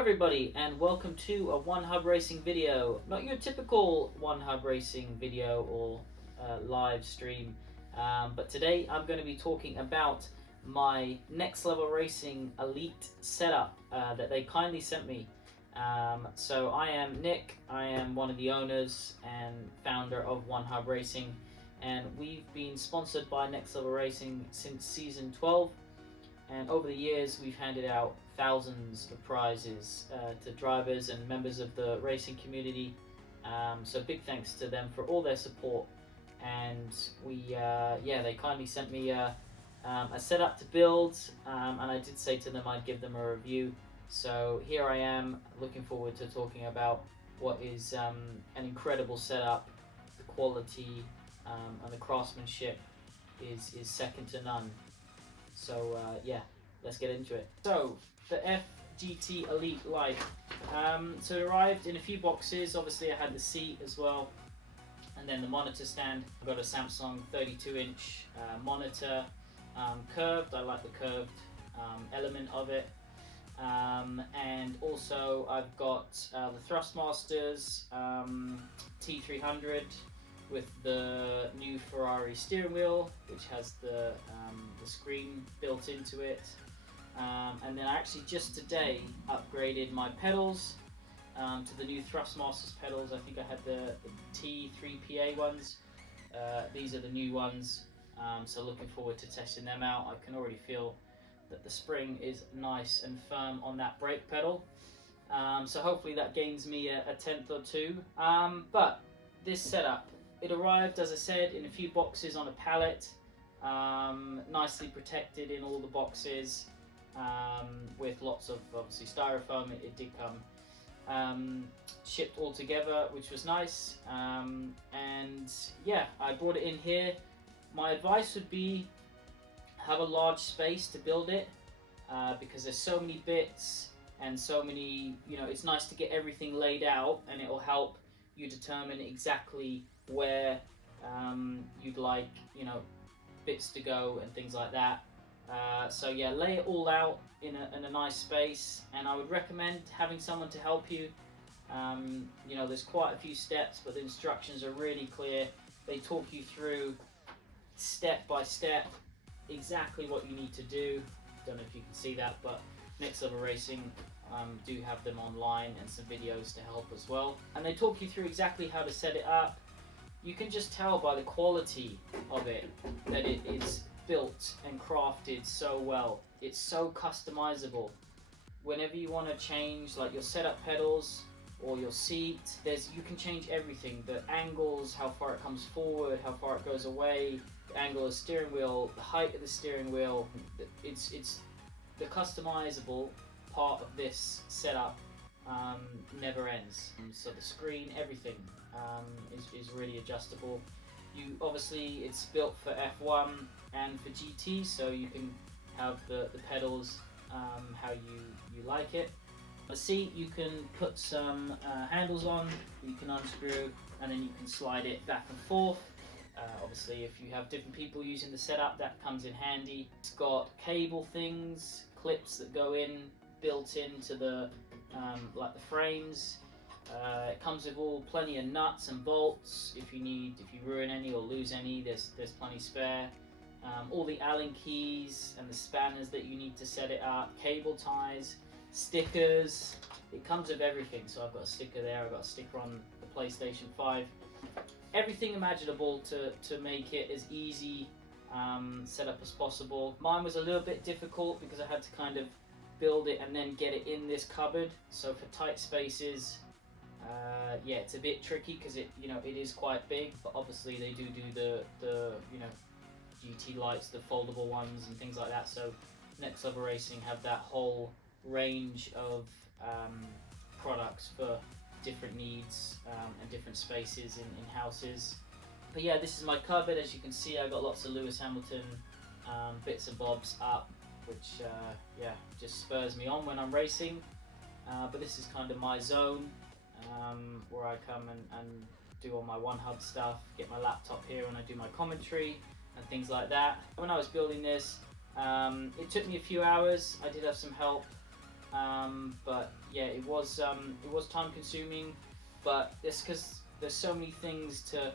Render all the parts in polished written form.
everybody, and welcome to a One Hub Racing video. Not your typical One Hub Racing video or live stream, but today I'm going to be talking about my Next Level Racing Elite setup that they kindly sent me. So I am Nick, I am one of the owners and founder of One Hub Racing, and we've been sponsored by Next Level Racing since season 12. And over the years, we've handed out thousands of prizes to drivers and members of the racing community. So big thanks to them for all their support. And they kindly sent me a setup to build, and I did say to them I'd give them a review. So here I am, looking forward to talking about what is an incredible setup. The quality and the craftsmanship is second to none. So let's get into it. So the FGT Elite Lite. So it arrived in a few boxes. Obviously I had the seat as well, and then the monitor stand. I've got a Samsung 32-inch monitor, curved. I like the curved element of it. And also I've got the Thrustmasters T300 with the new Ferrari steering wheel, which has the screen built into it. And then I actually just today upgraded my pedals to the new Thrustmasters pedals. I think I had the T3PA ones. These are the new ones, so looking forward to testing them out. I can already feel that the spring is nice and firm on that brake pedal. So hopefully that gains me a tenth or two. But this setup, it arrived, as I said, in a few boxes on a pallet, nicely protected in all the boxes, with lots of obviously styrofoam. It did come shipped all together, which was nice. And yeah, I brought it in here. My advice would be have a large space to build it, because there's so many bits and so many, it's nice to get everything laid out, and it will help you determine exactly where you'd like bits to go and things like that. So yeah, lay it all out in a nice space, and I would recommend having someone to help you. There's quite a few steps, but the instructions are really clear. They talk you through step by step exactly what you need to do. Don't know if you can see that, but Next Level Racing do have them online, and some videos to help as well. And they talk you through exactly how to set it up. You can just tell by the quality of it that it is built and crafted so well. It's so customizable. Whenever you want to change like your setup pedals or your seat, you can change everything. The angles, how far it comes forward, how far it goes away, the angle of the steering wheel, the height of the steering wheel. It's the customizable part of this setup never ends. So the screen, everything is really adjustable. Obviously it's built for F1 and for GT, so you can have the pedals how you like it. The seat, you can put some handles on, you can unscrew, and then you can slide it back and forth. Obviously if you have different people using the setup, that comes in handy. It's got cable things, clips that go in, built into the like the frames. It comes with plenty of nuts and bolts. If you ruin any or lose any, there's plenty spare. All the Allen keys and the spanners that you need to set it up, cable ties, stickers. It comes with everything. So I've got a sticker there, I've got a sticker on the PlayStation 5. Everything imaginable to make it as easy setup as possible. Mine was a little bit difficult because I had to kind of build it and then get it in this cupboard. So for tight spaces, it's a bit tricky because it is quite big. But obviously they do the GT lights, the foldable ones and things like that. So Next Level Racing have that whole range of products for different needs and different spaces in houses. But yeah, this is my cupboard. As you can see, I got lots of Lewis Hamilton bits and bobs up, which just spurs me on when I'm racing. But this is kind of my zone where I come and do all my One Hub stuff, get my laptop here and I do my commentary and things like that. When I was building this, it took me a few hours. I did have some help but yeah, it was time consuming, but it's because there's so many things to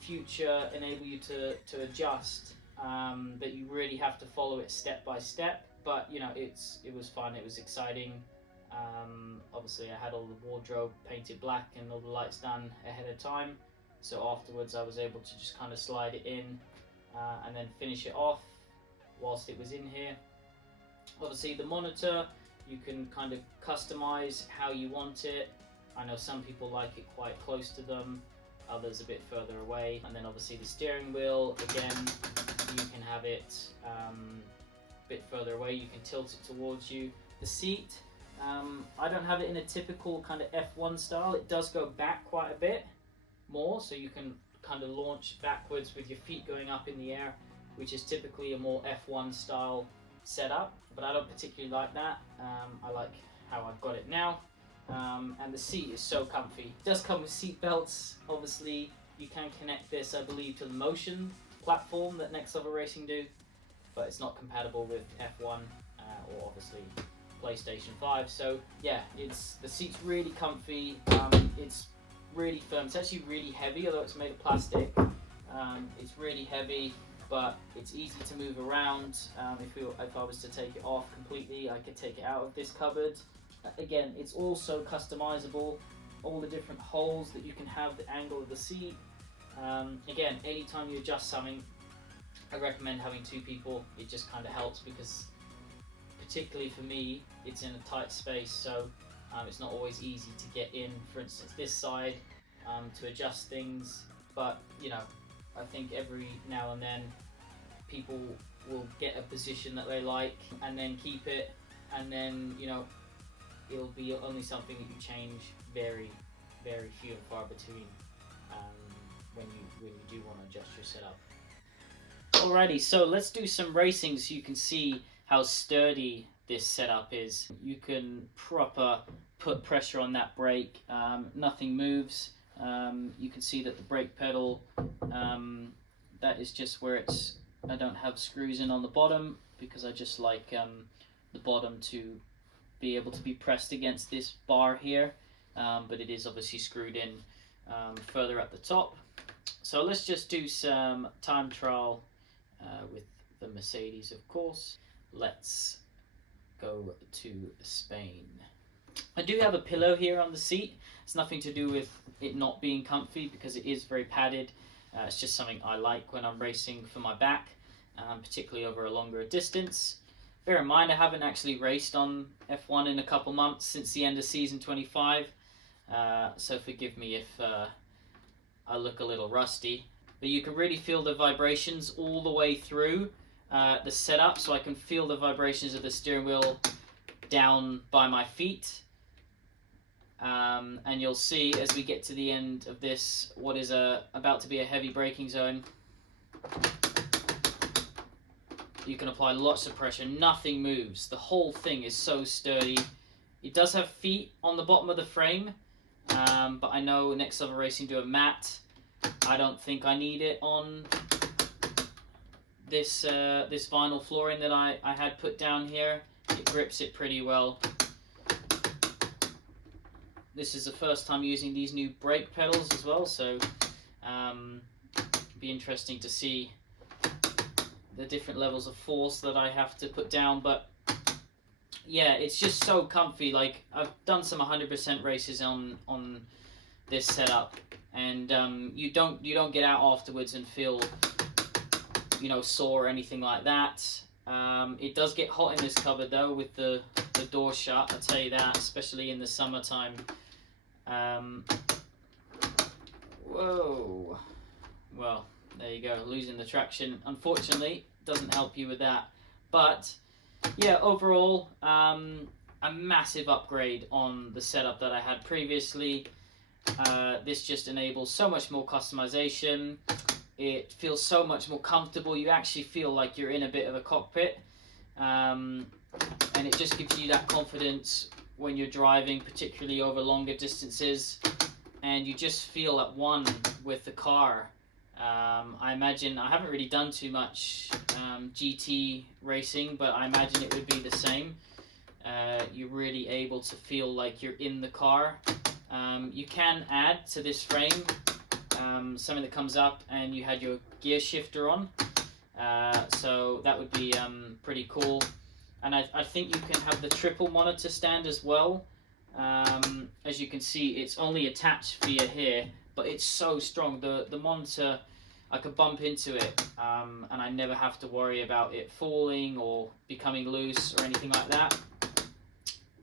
future enable you to adjust, that you really have to follow it step by step. But you know, it was fun, it was exciting. Obviously, I had all the wardrobe painted black and all the lights done ahead of time, so afterwards I was able to just kind of slide it in, and then finish it off whilst it was in here. Obviously, the monitor, you can kind of customize how you want it. I know some people like it quite close to them, others a bit further away. And then obviously the steering wheel, again, you can have it a bit further away, you can tilt it towards you. The seat, I don't have it in a typical kind of F1 style. It does go back quite a bit more, so you can kind of launch backwards with your feet going up in the air, which is typically a more F1 style setup, but I don't particularly like that. I like how I've got it now. And the seat is so comfy. It does come with seat belts. Obviously, you can connect this, I believe, to the motion platform that Next Level Racing do, but it's not compatible with F1 or obviously PlayStation 5. So yeah, the seat's really comfy. It's really firm. It's actually really heavy, although it's made of plastic. It's really heavy, but it's easy to move around. If I was to take it off completely, I could take it out of this cupboard. Again, it's also customizable, all the different holes that you can have, the angle of the seat. Again, anytime you adjust something, I recommend having two people. It just kind of helps, because particularly for me, it's in a tight space, so it's not always easy to get in, for instance, this side, to adjust things. But you know, I think every now and then people will get a position that they like and then keep it, and then you know, it'll be only something that you change very, very few and far between, when you do want to adjust your setup. Alrighty, so let's do some racing so you can see how sturdy this setup is. You can proper put pressure on that brake, nothing moves. You can see that the brake pedal, that is just where I don't have screws in on the bottom, because I just like the bottom to be able to be pressed against this bar here, but it is obviously screwed in further at the top. So let's just do some time trial with the Mercedes, of course. Let's go to Spain. I do have a pillow here on the seat. It's nothing to do with it not being comfy, because it is very padded. It's just something I like when I'm racing for my back, particularly over a longer distance. Bear in mind, I haven't actually raced on F1 in a couple months since the end of season 25, so forgive me if I look a little rusty. But you can really feel the vibrations all the way through the setup, so I can feel the vibrations of the steering wheel down by my feet. And you'll see as we get to the end of this, what is about to be a heavy braking zone. You can apply lots of pressure, nothing moves. The whole thing is so sturdy. It does have feet on the bottom of the frame, but I know Next Level Racing do a mat. I don't think I need it on this this vinyl flooring that I had put down here. It grips it pretty well. This is the first time using these new brake pedals as well, so it'll be interesting to see the different levels of force that I have to put down. But yeah, it's just so comfy. Like, I've done some 100% races on this setup, and you don't get out afterwards and feel, you know, sore or anything like that. It does get hot in this cupboard though, with the door shut, I'll tell you that, especially in the summertime. Whoa, well, there you go, losing the traction, unfortunately, doesn't help you with that. But yeah, overall, a massive upgrade on the setup that I had previously. This just enables so much more customization. It feels so much more comfortable. You actually feel like you're in a bit of a cockpit, and it just gives you that confidence when you're driving, particularly over longer distances, and you just feel at one with the car. I imagine, I haven't really done too much GT racing, but I imagine it would be the same. you're really able to feel like you're in the car. You can add to this frame something that comes up and you had your gear shifter on, so that would be pretty cool. And I think you can have the triple monitor stand as well. As you can see, it's only attached via here, but it's so strong. The monitor, I could bump into it, and I never have to worry about it falling or becoming loose or anything like that.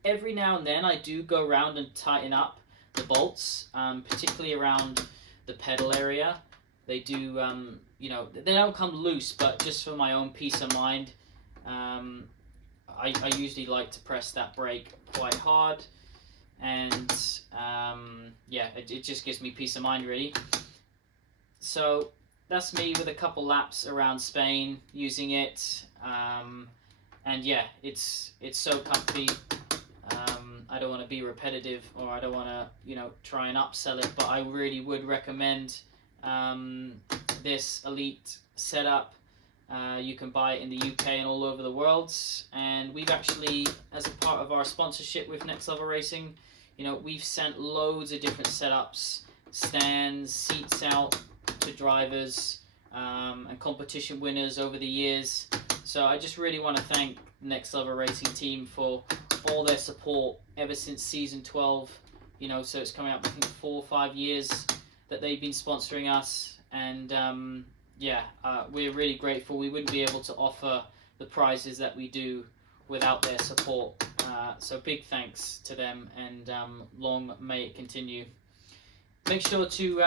Every now and then I do go around and tighten up the bolts, particularly around the pedal area. They do, you know, they don't come loose, but just for my own peace of mind, I usually like to press that brake quite hard, and yeah, it just gives me peace of mind, really. So that's me with a couple laps around Spain using it, and yeah, it's so comfy. I don't want to be repetitive, or I don't want to, you know, try and upsell it, but I really would recommend this Elite setup. You can buy it in the UK and all over the world, and we've actually, as a part of our sponsorship with Next Level Racing, you know, we've sent loads of different setups, stands, seats out to drivers and competition winners over the years. So I just really want to thank Next Level Racing team for all their support ever since season 12, you know, so it's coming up, I think, 4 or 5 years that they've been sponsoring us, and yeah, we're really grateful. We wouldn't be able to offer the prizes that we do without their support, so big thanks to them, and long may it continue. Make sure to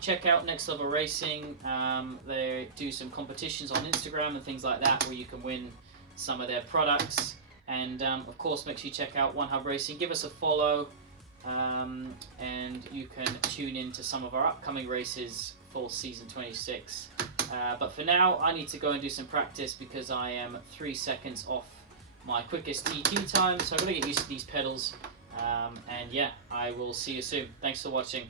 check out Next Level Racing. They do some competitions on Instagram and things like that where you can win some of their products, and of course make sure you check out One Hub Racing. Give us a follow, and you can tune in to some of our upcoming races for season 26. But for now, I need to go and do some practice because I am 3 seconds off my quickest TT time, so I've got to get used to these pedals, and yeah, I will see you soon. Thanks for watching.